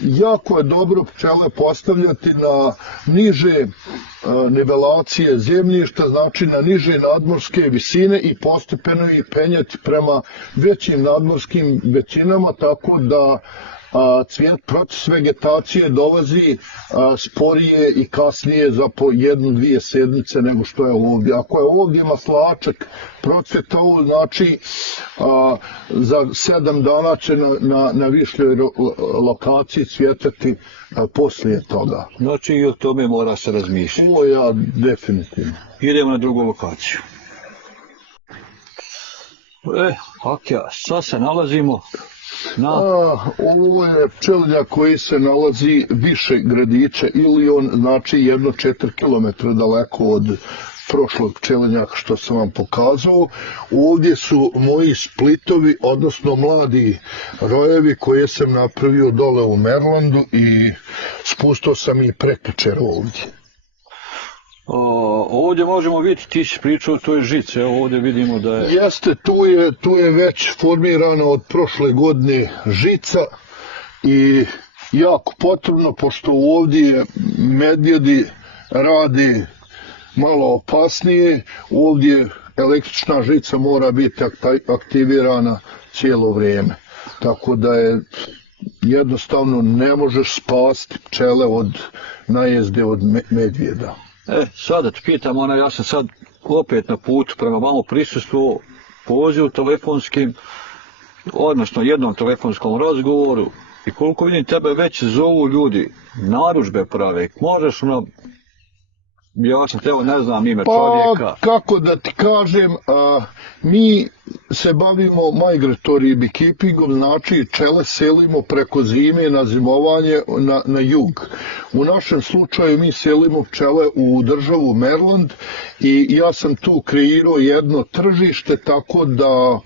jako je dobro pčele postavljati na niže nivelacije zemljišta, znači na niže nadmorske visine i postepeno ih penjati prema većim nadmorskim većinama, tako da proces vegetacije dolazi sporije i kasnije za po 1-2 sedmice nego što je ovdje. Ako je ovdje maslačak procvetao, znači za 7 dana će na višljoj lokaciji cvjetati poslije toga. Znači i o tome mora se razmišljati. Ovo ja definitivno. Idemo na drugu lokaciju. Akija, sad se nalazimo na... Ovo je pčelinjak koji se nalazi više gradića Ilion, znači 1-4 km daleko od prošlog pčelinjaka što sam vam pokazao. Ovdje su moji splitovi, odnosno mladi rojevi koje sam napravio dole u Marylandu i spustao sam ih prekjučer ovdje. Ovdje možemo vidjeti, ti si pričao o toj žici, evo ovdje vidimo da je... Jeste, tu je već formirana od prošle godine žica i jako potrebno, pošto ovdje medvjedi radi malo opasnije, ovdje električna žica mora biti aktivirana cijelo vrijeme. Tako da je jednostavno ne možeš spasti pčele od najezde od medvjeda. Sada te pitam, ja sam sad opet na putu prema vamo prisustvu pozivu telefonskim, odnosno jednom telefonskom razgovoru i koliko vidim tebe već zovu ljudi, narudžbe prave, možeš ja sam teo ne znam ime čovjeka. Pa kako da ti kažem, mi se bavimo migratory beekeepingom, znači pčele selimo preko zime na zimovanje na jug. U našem slučaju mi selimo pčele u državu Maryland i ja sam tu kreirao jedno tržište, tako da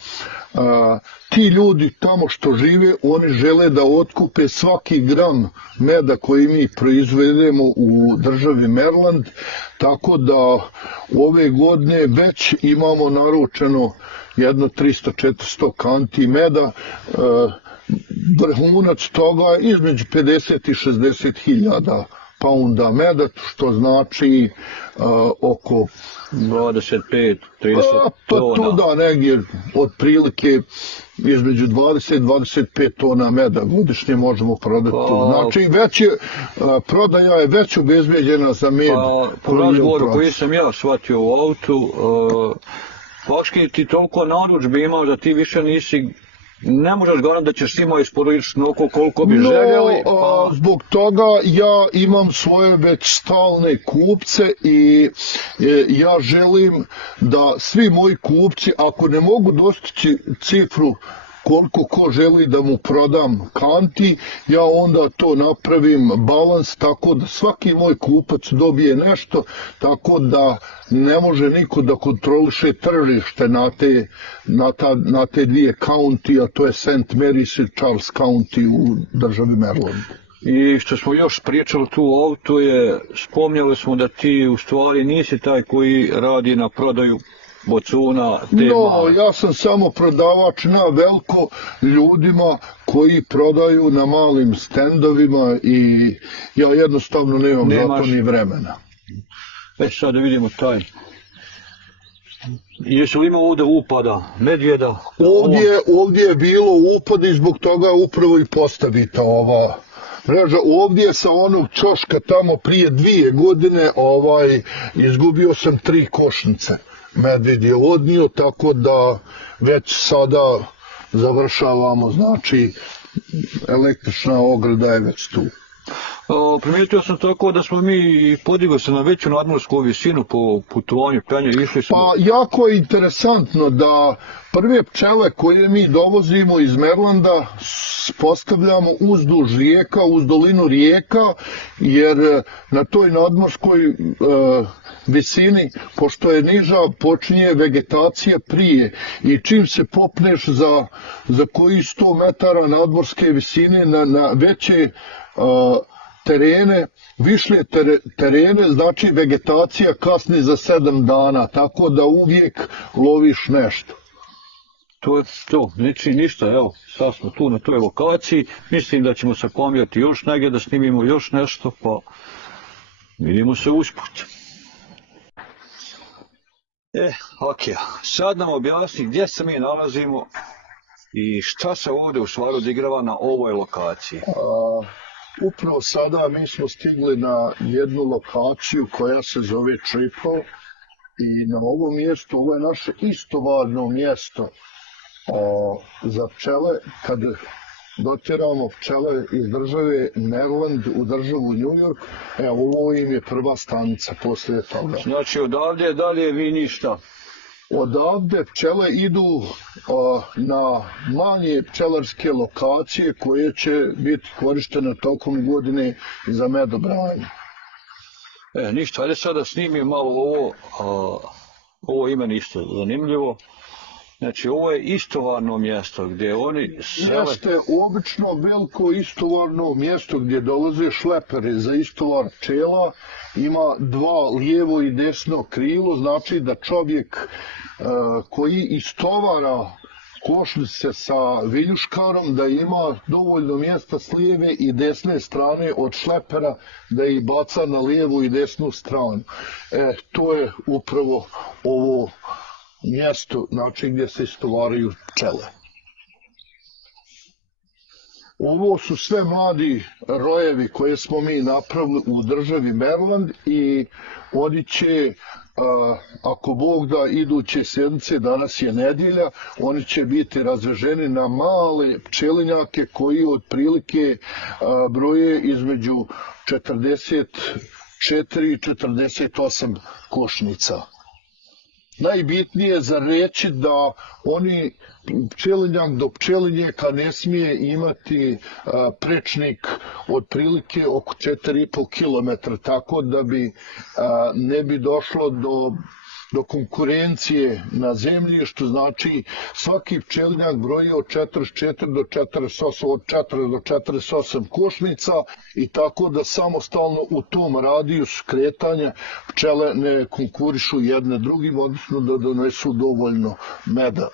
ti ljudi tamo što žive, oni žele da otkupe svaki gram meda koji mi proizvedemo u državi Maryland, tako da ove godine već imamo naručeno jedno 300-400 kanti meda, vrhunac toga između 50 i 60 hiljada pounda meda, što znači oko 25-30 tona. Tu da negdje otprilike između 20-25 tona meda godišnje možemo prodati. Znači prodaja je već obezbeđena za med. Po razgovoru koji sam ja shvatio u autu, Paški ti toliko narudžbi imaš da ti više ne možeš garant da ćeš svima isporučiti onoliko koliko bi željeli. Zbog toga ja imam svoje već stalne kupce i ja želim da svi moji kupci, ako ne mogu dostići cifru koliko ko želi da mu prodam kanti, ja onda to napravim balans tako da svaki moj kupac dobije nešto, tako da ne može niko da kontroliše tržište na te dvije county, a to je St. Mary's i Charles County u državi Maryland. I što smo još pričali tu o autu spomnjali smo da ti u stvari nisi taj koji radi na prodaju bocuna, ja sam samo prodavač na veliko ljudima koji prodaju na malim stendovima i ja jednostavno nemam za to ni vremena. Već sad da vidimo taj. Jesu li imao ovdje upada medvjeda? Ovdje je bilo upad i zbog toga upravo i postavita ova mreža. Ovdje sa onog ćoška tamo prije 2 godine izgubio sam 3 košnice. Medvjed je odnio, tako da već sada završavamo, znači električna ograda je već tu. Primijetio sam tako da smo mi podigli se na veću nadmorsku visinu po putovanju penja, išli smo... Pa jako je interesantno da prve pčele koje mi dovozimo iz Marilanda postavljamo uzduž rijeka, uz dolinu rijeka, jer na toj nadmorskoj visini, pošto je niža, počinje vegetacija prije i čim se popneš za koji 100 metara nadmorske visine na veće terene, višlje terene, znači vegetacija kasni za 7 dana, tako da uvijek loviš nešto. To je to, znači ništa, evo, sad smo tu na toj lokaciji, mislim da ćemo se pomjeriti još negdje, da snimimo još nešto, pa vidimo se usput. Ok, sad nam objasni gdje se mi nalazimo i šta se ovdje u stvari odigrava na ovoj lokaciji. Upravo sada mi smo stigli na jednu lokaciju koja se zove Triple i na ovom mjestu, ovo je naše istovarno mjesto za pčele. Kad dotiramo pčele iz države Maryland u državu New York, ovo im je prva stanica poslije toga. Znači odavdje dalje vi ništa? Odavde pčele idu na manje pčelarske lokacije koje će biti korištene tokom godine za medobranje. Ništa, ajde sada snimim malo ovo, ovo ime isto zanimljivo. Znači ovo je istovarno mjesto gdje oni sele... Jeste obično veliko istovarno mjesto gdje dolaze šleperi za istovar pčela. Ima dva lijevo i desno krilo, znači da čovjek koji istovara košnice sa viljuškarom da ima dovoljno mjesta s lijeve i desne strane od šlepera da ih baca na lijevu i desnu stranu. To je upravo ovo mjesto, znači gdje se istovaraju pčele. Ovo su sve mladi rojevi koje smo mi napravili u državi Maryland i oni će, ako Bog da, iduće sedmice, danas je nedjelja, oni će biti razveženi na male pčelinjake koji otprilike broje između 44 i 48 košnica. Najbitnije je za reći da oni pčelinjak do pčelinjaka ne smije imati prečnik otprilike oko 4,5 km, tako da ne bi došlo do konkurencije na zemljištu. Znači svaki pčelinjak broji od 44 do 48, od 4 do 48 košnica i tako da samostalno u tom radijusu kretanja pčele ne konkurišu jedne drugim, odnosno da donesu dovoljno meda.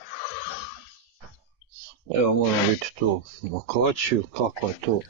Evo moramo vidjeti tu lokaciju, kako je to.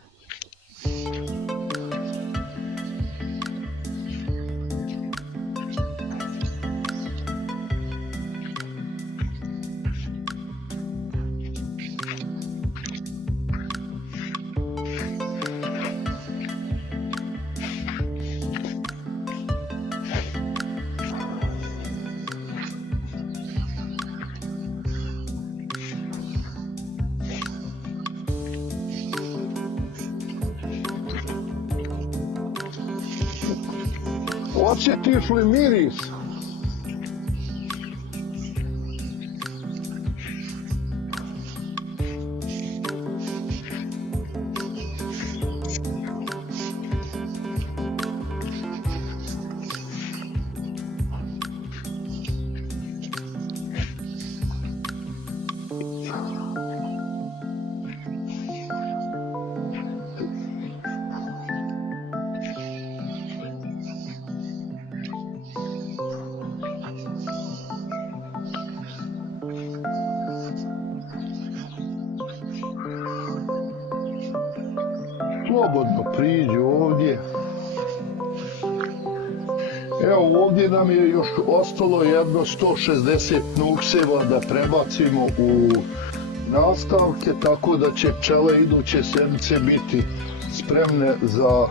Osjetiš li miris? Slobodno priđi ovdje. Evo ovdje nam je još ostalo jedno 160 nukseva da prebacimo u nastavke, tako da će pčele iduće sedmice biti spremne za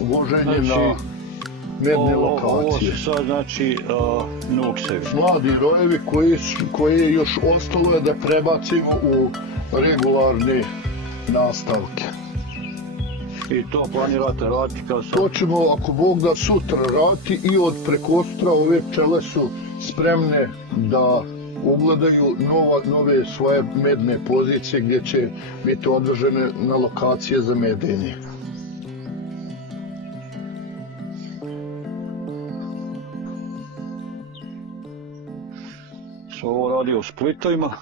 voženje na medne lokacije. Ovo su sad znači nuksevi. Mladi rojevi koje je još ostalo je da prebacimo u regularne nastavke. I to planirate raditi kao sad? To ćemo, ako Bog da, sutra raditi i od prekostra ove pčele su spremne da ugledaju nove svoje medne pozicije gdje će biti održene na lokacije za medenje. Se ovo radi o splitovima?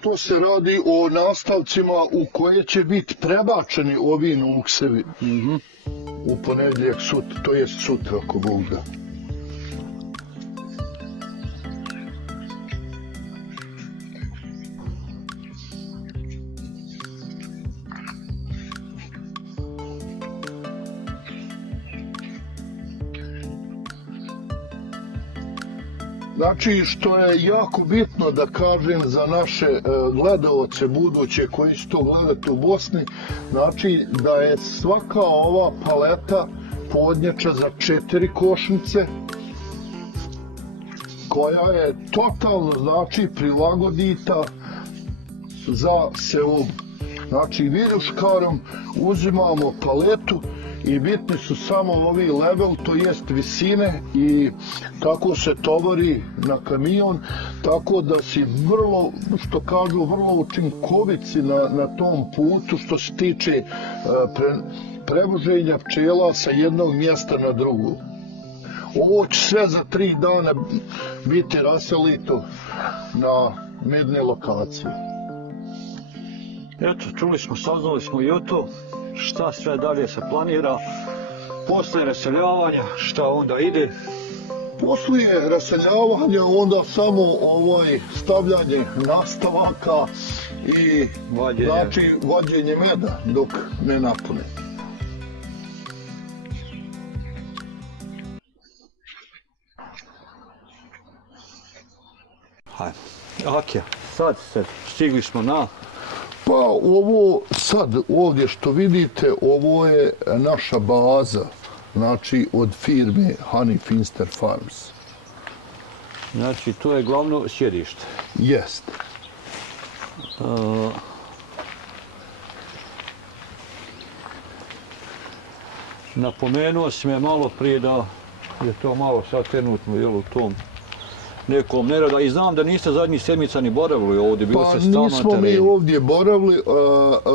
To se radi o nastavcima u koje će biti prebačeni ovi nuksevi u ponedjeljak sutra, to jest sutra ako Bog da. Znači, što je jako bitno da kažem za naše gledaoce buduće koji su to gledati u Bosni, znači da je svaka ova paleta podnjača za 4 košnice, koja je totalno, znači, prilagodita za seum. Znači, viljuškarom uzimamo paletu i bitni su samo ovi level, to jest visine, i tako se tovari na kamion, tako da si vrlo, što kažu, vrlo učinkovit si na tom putu što se tiče prevoženja pčela sa jednog mjesta na drugo. Ovo će sve za 3 dana biti raselito na medne lokacije. Eto, čuli smo, saznali smo i o to šta sve dalje se planira. Posle raseljavanja, šta onda ide? Poslije raseljavanja onda samo stavljanje nastavaka i vađenje meda dok ne napune. Hajde, ok, sad stigli smo na... Pa ovo sad ovdje što vidite, ovo je naša baza, znači od firme Honey Finster Farms. Znači to je glavno sjedište? Jest. Napomenuo si me malo prije da je to malo sad trenutno u tom nekom nerada. I znam da niste zadnjih sedmica ni boravili ovdje, bilo se stalno na terenu. Pa nismo mi ovdje boravili,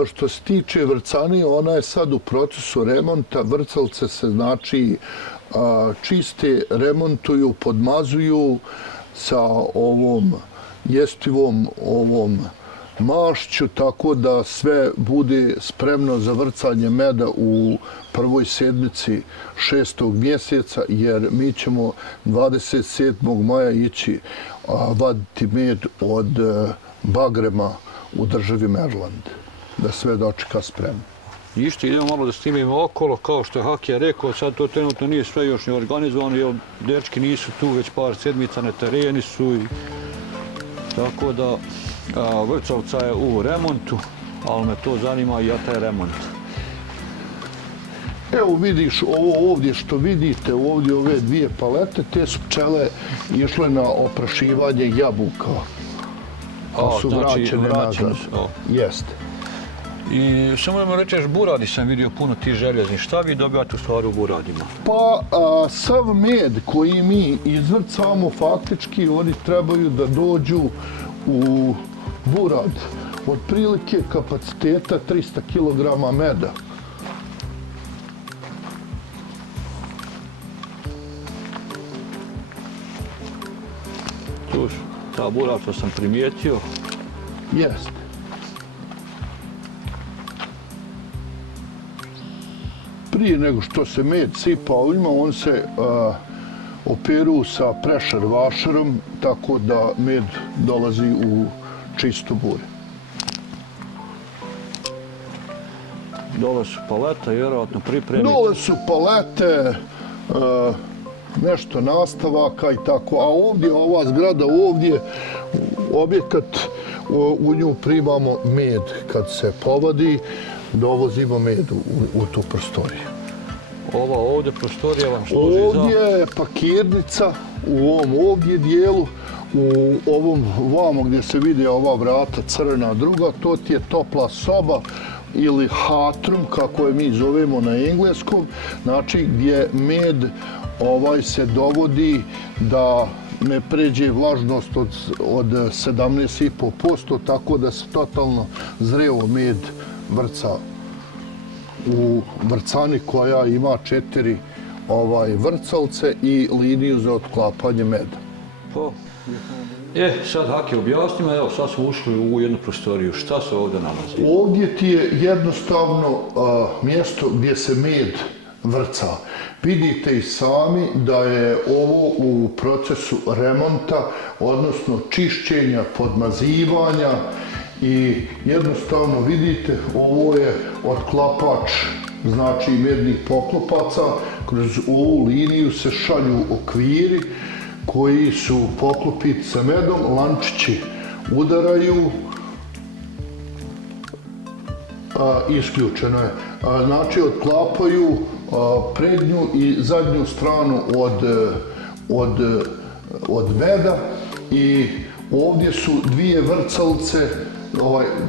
što se tiče vrcanije, ona je sad u procesu remonta. Vrcalce se, znači, čiste, remontuju, podmazuju sa ovom jestivom mašću, tako da sve bude spremno za vrcanje meda u prvoj sedmici 6. mjeseca, jer mi ćemo 27. maja ići vaditi med od bagrema u državi Maryland, da sve dočeka spremno. Ništa, idemo malo da snimimo okolo, kao što je Hakija rekao, sad to trenutno nije sve još ne organizovano, jer dečki nisu tu već par sedmica, na tereni su, tako da vrcalca je u remontu, ali me to zanima i ja taj remont. Evo vidiš ovo ovdje što vidite, ovdje ove 2 palete, te su pčele išle na oprašivanje jabuka, pa su vraćene nazad. Jeste. I samo da mi rečeš, buradi sam vidio puno tih željeznih. Šta vi dobijate u stvari u buradima? Pa sav med koji mi izvrcamo, faktički oni trebaju da dođu u burad. Otprilike kapaciteta 300 kg meda. Tu ta burad što sam primijetio. Jeste. Prije nego što se med sipa ovima, on se operu sa pressure washerom, tako da med dolazi u čisto bure. Dole su palete, vjerojatno pripremite. Dole su palete, nešto nastavaka i tako, a ovdje, ova zgrada ovdje, objekat, u nju primamo med. Kad se povadi, dovozimo med u tu prostoriju. Ova ovdje prostorija vam služi za... Ovdje je pakirnica u ovom ovdje dijelu, u ovom vamo gdje se vidi ova vrata crvena druga, to ti je topla soba ili hatrum, kako je mi zovemo na engleskom, znači gdje med se dovodi da ne pređe vlažnost od 17,5%, tako da se totalno zreo med vrca u vrcani koja ima 4 vrcalce i liniju za otklapanje meda. Sad Hake, objasnimo, evo sad smo ušli u jednu prostoriju, šta se ovdje nalazi? Ovdje ti je jednostavno mjesto gdje se med vrca. Vidite i sami da je ovo u procesu remonta, odnosno čišćenja, podmazivanja i jednostavno vidite ovo je otklapač, znači mednih poklopaca. Kroz ovu liniju se šalju okviri koji su poklopiti sa medom, lančići udaraju, isključeno je. Znači otklapaju prednju i zadnju stranu od meda i ovdje su dvije vrcalce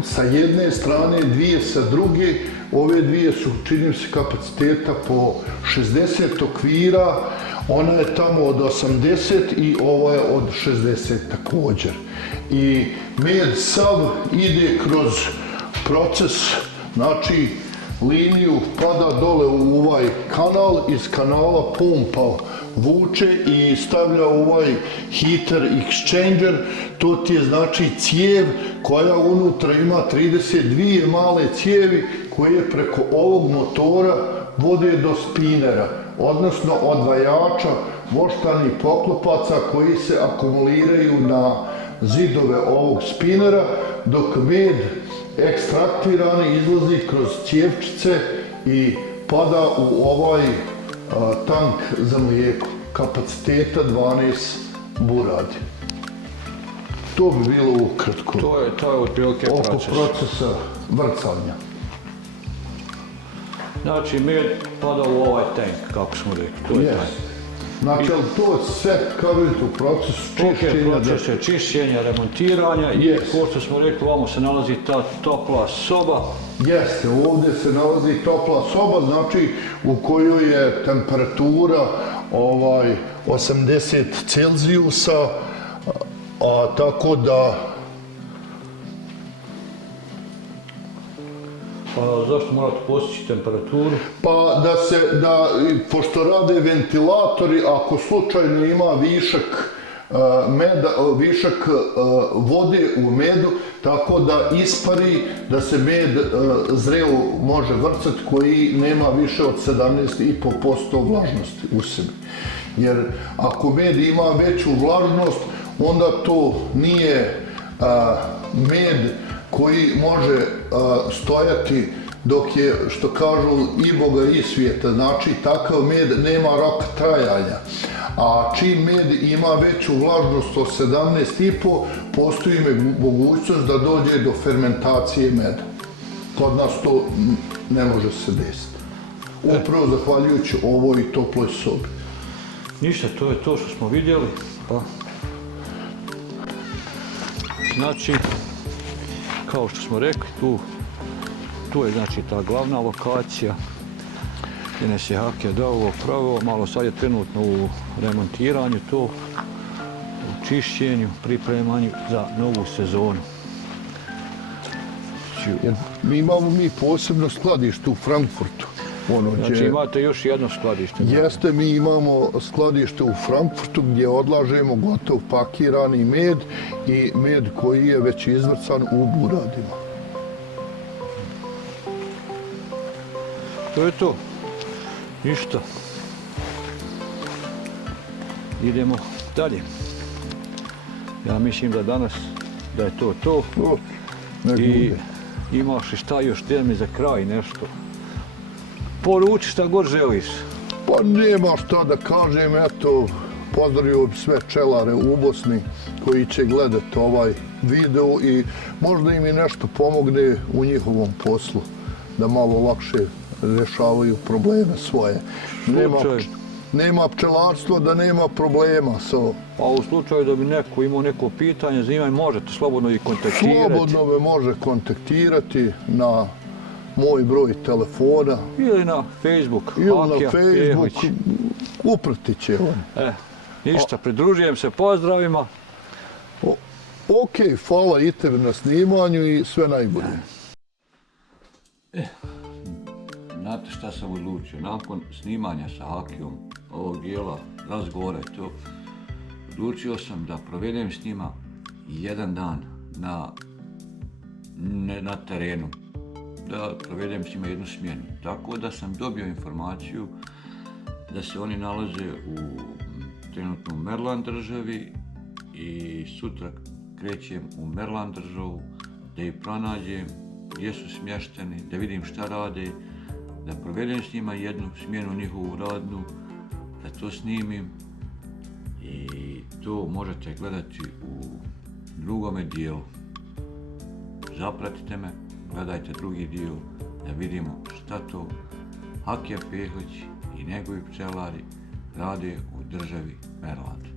sa jedne strane, dvije sa druge. Ove dvije su, čini se, kapaciteta po 60 okvira, ona je tamo od 80 i ova je od 60 također. I med sav ide kroz proces, znači liniju pada dole u ovaj kanal, iz kanala pompa vuče i stavlja ovaj heater exchanger, to ti je znači cijev koja unutra ima 32 male cijevi koje preko ovog motora vode do spinera, odnosno odvajača voštanih poklopaca koji se akumuliraju na zidove ovog spinera, dok med ekstraktirani izlazi kroz cijevčice i pada u ovaj tank za mlijeko kapaciteta 12 buradi. To bi bilo ukratko. To je otprilike proces. Oko procesa vrcanja. Znači med pada u ovaj tank, kako smo rekli. To je taj. Znači, to je sve, kao vidite, u procesu čišćenja. Proces je čišćenja, remontiranja i kao što smo rekli, ovamo se nalazi ta topla soba. Jeste, ovdje se nalazi topla soba, znači u kojoj je temperatura 80 Celzijusa, tako da... Zašto morate postići temperaturu? Pa pošto rade ventilatori, ako slučajno ima višak vode u medu, tako da ispari, da se med zreo može vrcati koji nema više od 17,5% vlažnosti u sebi. Jer ako med ima veću vlažnost, onda to nije med koji može stojati dok je, što kažu, i Boga i svijeta. Znači, takav med nema rok trajanja. A čim med ima veću vlažnost od 17,5, postoji mogućnost da dođe do fermentacije meda. Kod nas to ne može se desiti. Upravo zahvaljujući ovoj toploj sobi. Ništa, to je to što smo vidjeli. Znači, kao što smo rekli, tu je znači ta glavna lokacija gdje nas je Hake dao pravo, malo sad je trenutno u remontiranju to, u čišćenju, pripremanju za novu sezonu. Mi imamo posebno skladište u Frankfurtu. Znači imate još jedno skladište? Jeste, mi imamo skladište u Frankfurtu gdje odlažemo gotov pakirani med i med koji je već izvrcan u buradima. To je to. Ništa. Idemo dalje. Ja mislim da danas da je to. I imaš li šta još mi za kraj nešto? Poruči šta god želiš. Pa nema šta da kažem, eto, pozdravio bi sve pčelare u Bosni koji će gledati ovaj video i možda im i nešto pomogne u njihovom poslu, da malo lakše rješavaju probleme svoje. Nema pčelarstva da nema problema. Pa u slučaju da bi neko imao neko pitanje, možete slobodno i kontaktirati. Slobodno me može kontaktirati na moj broj telefona Ili na Facebook. ili na Hakija Facebook, Pehović. upratit će on. Ništa, pridružujem se pozdravima. Ok, hvala i tebi na snimanju i sve najbolje. Znate šta sam odlučio? Nakon snimanja sa Hakijom, ovog dijela razgovora i to, odlučio sam da provedem s njima jedan dan na terenu. Da provedem s njima jednu smjenu. Tako da sam dobio informaciju da se oni nalaze trenutno u Maryland državi i sutra krećem u Maryland državu da ih pronađem, gdje su smješteni, da vidim šta rade, da provedem s njima jednu smjenu njihovu radnu, da to snimim i to možete gledati u drugome dijelu. Zapratite me, gledajte drugi dio da vidimo šta to Hakija Pehović i njegovi pčelari rade u državi Maryland.